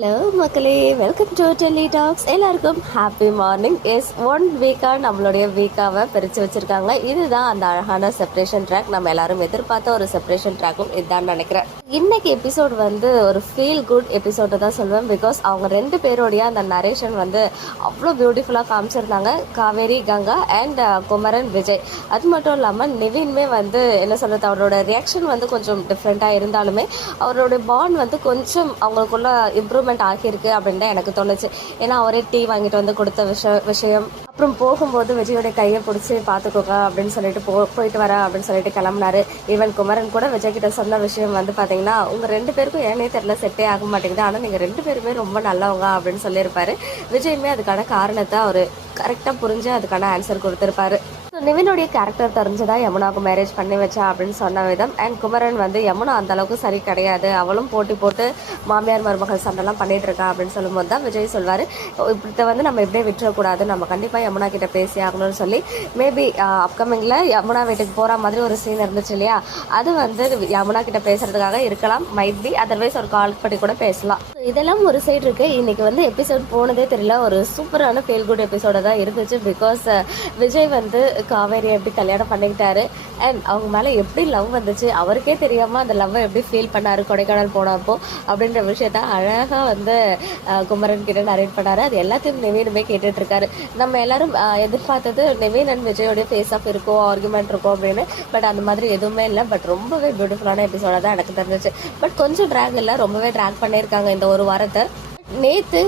Hello மக்களே, welcome to Delhi tax. எல்லாருக்கும் happy morning. One வீக்காக நம்மளுடைய வீக்காவை பிரித்து வச்சுருக்காங்க. இதுதான் அந்த அழகான செப்பரேஷன் ட்ராக். நம்ம எல்லாரும் எதிர்பார்த்த ஒரு செப்பரேஷன் ட்ராக்கும் இதுதான் நினைக்கிறேன். இன்னைக்கு எபிசோட் ஒரு ஃபீல் குட் எபிசோடு தான் சொல்லுவேன். பிகாஸ் அவங்க ரெண்டு பேருடைய அந்த நரேஷன் அவ்வளோ பியூட்டிஃபுல்லாக காமிச்சிருந்தாங்க. காவேரி, கங்கா அண்ட் குமரன், விஜய். அது மட்டும் இல்லாமல் நிவின்மே என்ன சொல்கிறது, அவரோட ரியாக்ஷன் கொஞ்சம் டிஃப்ரெண்ட்டாக இருந்தாலுமே அவரோட பாண்ட் கொஞ்சம் அவங்களுக்குள்ள இம்ப்ரூவ்மெண்ட் ஆகியிருக்கு அப்படின்னு தான் எனக்கு தோணுச்சு. ஏன்னா அவரே டீ வாங்கிட்டு கொடுத்த விஷயம், அப்புறம் போகும்போது விஜயோடைய கையை பிடிச்சி பார்த்துக்கோங்க அப்படின்னு சொல்லிட்டு போயிட்டு வர அப்படின்னு சொல்லிட்டு கிளம்புனாரு. ஈவன் குமரன் கூட விஜய் கிட்ட சொன்ன விஷயம் பார்த்தீங்கன்னா, உங்கள் ரெண்டு பேருக்கும் ஏனே தெரியல செட்டே ஆக மாட்டேங்குது, ஆனால் நீங்கள் ரெண்டு பேருமே ரொம்ப நல்லவங்க அப்படின்னு சொல்லியிருப்பாரு. விஜயுமே அதுக்கான காரணத்தை அவர் கரெக்டாக புரிஞ்சு அதுக்கான ஆன்சர் கொடுத்துருப்பாரு. ஸோ நிவினுடைய கேரக்டர் தெரிஞ்சுதா யமுனாவுக்கு மேரேஜ் பண்ணி வச்சா அப்படின்னு சொன்ன விதம். அண்ட் குமரன் யமுனா அந்த அளவுக்கு சரி கிடையாது, அவளும் போட்டி போட்டு மாமியார் மருமகள் சண்டைலாம் பண்ணிட்டு இருக்கா அப்படின்னு சொல்லும்போது தான் விஜய் சொல்வார், இப்படி நம்ம இப்படியே விட்டுறக்கூடாது, நம்ம கண்டிப்பாக யமுனா கிட்ட பேசி ஆகணும்னு சொல்லி மேபி அப்கமிங்கில் யமுனா வீட்டுக்கு போகிற மாதிரி ஒரு சீன் இருந்துச்சு இல்லையா, அது யமுனா கிட்ட பேசுறதுக்காக இருக்கலாம். மைட் பி அதர்வைஸ் ஒரு கால் பண்ணி கூட பேசலாம். இதெல்லாம் ஒரு சைடு இருக்கு. இன்னைக்கு எபிசோட் போனதே தெரியல, ஒரு சூப்பரான ஃபீல் குட் எபிசோட தான் இருந்துச்சு. பிகாஸ் விஜய் காவேரியை எப்படி கல்யாணம் பண்ணிக்கிட்டாரு அண்ட் அவங்க மேலே எப்படி லவ் வந்துச்சு, அவருக்கே தெரியாமல் அந்த லவ்வை எப்படி ஃபீல் பண்ணாரு கொடைக்கானல் போனப்போ அப்படின்ற விஷயத்த அழகாக குமரன் கிட்ட நரேட் பண்ணாரு. அது எல்லாத்தையும் நிவினுமே கேட்டுட்டு இருக்காரு. நம்ம எல்லாரும் எதிர்பார்த்தது நிவின் அண்ட் விஜயோடைய ஃபேஸ் ஆஃப் இருக்கும், ஆர்குமெண்ட் இருக்கும் அப்படின்னு. பட் அந்த மாதிரி எதுவுமே இல்லை. பட் ரொம்பவே பியூட்டிஃபுல்லான எபிசோட தான் எனக்கு தெரிஞ்சிச்சு. பட் கொஞ்சம் ட்ராக் இல்லை, ரொம்பவே ட்ராக் பண்ணியிருக்காங்க இந்த ஒரு வாரத்தை. நேற்று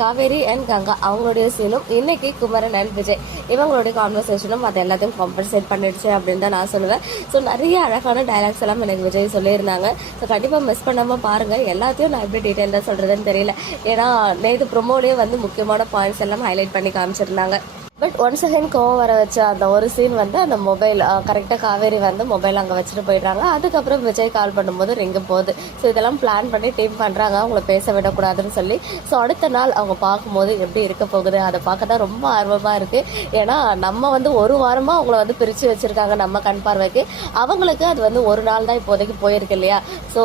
காவேரி அண்ட் கங்கா அவங்களுடைய சீனும், இன்னைக்கு குமரன் அண்ட் விஜய் இவங்களுடைய கான்வர்சேஷனும் அது எல்லாத்தையும் காம்பன்சேட் பண்ணிடுச்சு அப்படின்னு தான் நான் சொல்லுவேன். ஸோ நிறைய அழகான டைலாக்ஸ் எல்லாம் எனக்கு விஜய் சொல்லியிருந்தாங்க. ஸோ கண்டிப்பாக மிஸ் பண்ணாமல் பாருங்கள். எல்லாத்தையும் நான் எப்படி டீட்டெயிலாக சொல்கிறதுன்னு தெரியல. ஏன்னா நேற்று ப்ரொமோலேயே முக்கியமான பாயிண்ட்ஸ் எல்லாம் ஹைலைட் பண்ணி காமிச்சிருந்தாங்க. பட் ஒன்ஸ் அகைன் கோவம் வர வச்ச அந்த ஒரு சீன் அந்த மொபைல் கரெக்டாக காவேரி மொபைல் அங்கே வச்சுட்டு போயிடுறாங்க. அதுக்கப்புறம் விஜய் கால் பண்ணும்போது ரிங்கு போகுது. ஸோ இதெல்லாம் பிளான் பண்ணி டீம் பண்ணுறாங்க அவங்கள பேச விடக்கூடாதுன்னு சொல்லி. ஸோ அடுத்த நாள் அவங்க பார்க்கும்போது எப்படி இருக்க போகுது அதை பார்க்க தான் ரொம்ப ஆர்வமாக இருக்குது. ஏன்னா நம்ம ஒரு வாரமாக அவங்கள பிரித்து வச்சுருக்காங்க நம்ம கண் பார்வைக்கு. அவங்களுக்கு அது ஒரு நாள் தான் இப்போதைக்கு போயிருக்கு இல்லையா. ஸோ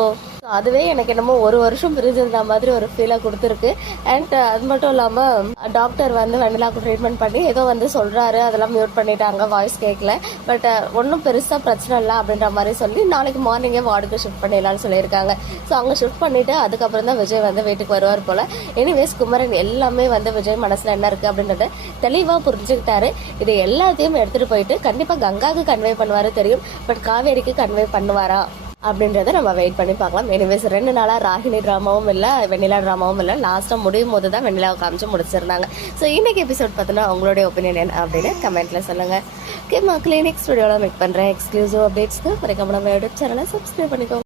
அதுவே எனக்கு என்னமோ ஒரு வருஷம் பிரிஞ்சிருந்த மாதிரி ஒரு ஃபீலை கொடுத்துருக்கு. அண்ட் அது மட்டும் இல்லாமல் டாக்டர் வெண்ணிலாவுக்கு ட்ரீட்மெண்ட் பண்ணி ஏதோ சொல்கிறாரு, அதெல்லாம் மியூட் பண்ணிட்டாங்க, வாய்ஸ் கேட்கல. பட் ஒன்றும் பெருசாக பிரச்சனை இல்லை அப்படின்ற மாதிரி சொல்லி நாளைக்கு மார்னிங்கே வார்டுக்கு ஷிஃப்ட் பண்ணிடலான்னு சொல்லியிருக்காங்க. ஸோ அங்கே ஷிஃப்ட் பண்ணிவிட்டு அதுக்கப்புறம் தான் விஜய் வீட்டுக்கு வருவார் போல். எனிவேஸ் குமரன் எல்லாமே விஜய் மனசில் என்ன இருக்குது அப்படின்றத தெளிவாக புரிஞ்சுக்கிட்டாரு. இது எல்லாத்தையும் எடுத்துகிட்டு போயிட்டு கண்டிப்பாக கங்காவுக்கு கன்வே பண்ணுவார் தெரியும். பட் காவேரிக்கு கன்வே பண்ணுவாரா அப்படின்றத நம்ம வெயிட் பண்ணி பார்க்கலாம். எனிவேஸ் 2 நாளாக ராகினி ட்ராமாவும் இல்லை, வெண்ணிலா ட்ராமாவும் இல்லை. லாஸ்ட்டாக முடியும் போது தான் வெண்ணிலாவை காமிச்சு முடிச்சிருந்தாங்க. ஸோ இன்னைக்கு எபிசோட் பார்த்தோன்னா உங்களுடைய ஒப்பீனியன் என்ன அப்படின்னு கமெண்ட்டில் சொல்லுங்கள். ஓகே மக்களே, நெக்ஸ்ட் வீடியோவில் மேக் பண்ணுறேன் எக்ஸ்க்ளூசிவ் அப்டேட்ஸ்க்கு மறக்காம நம்ம யூடியூப் சேனலை சப்ஸ்கிரைப் பண்ணிக்கோங்க.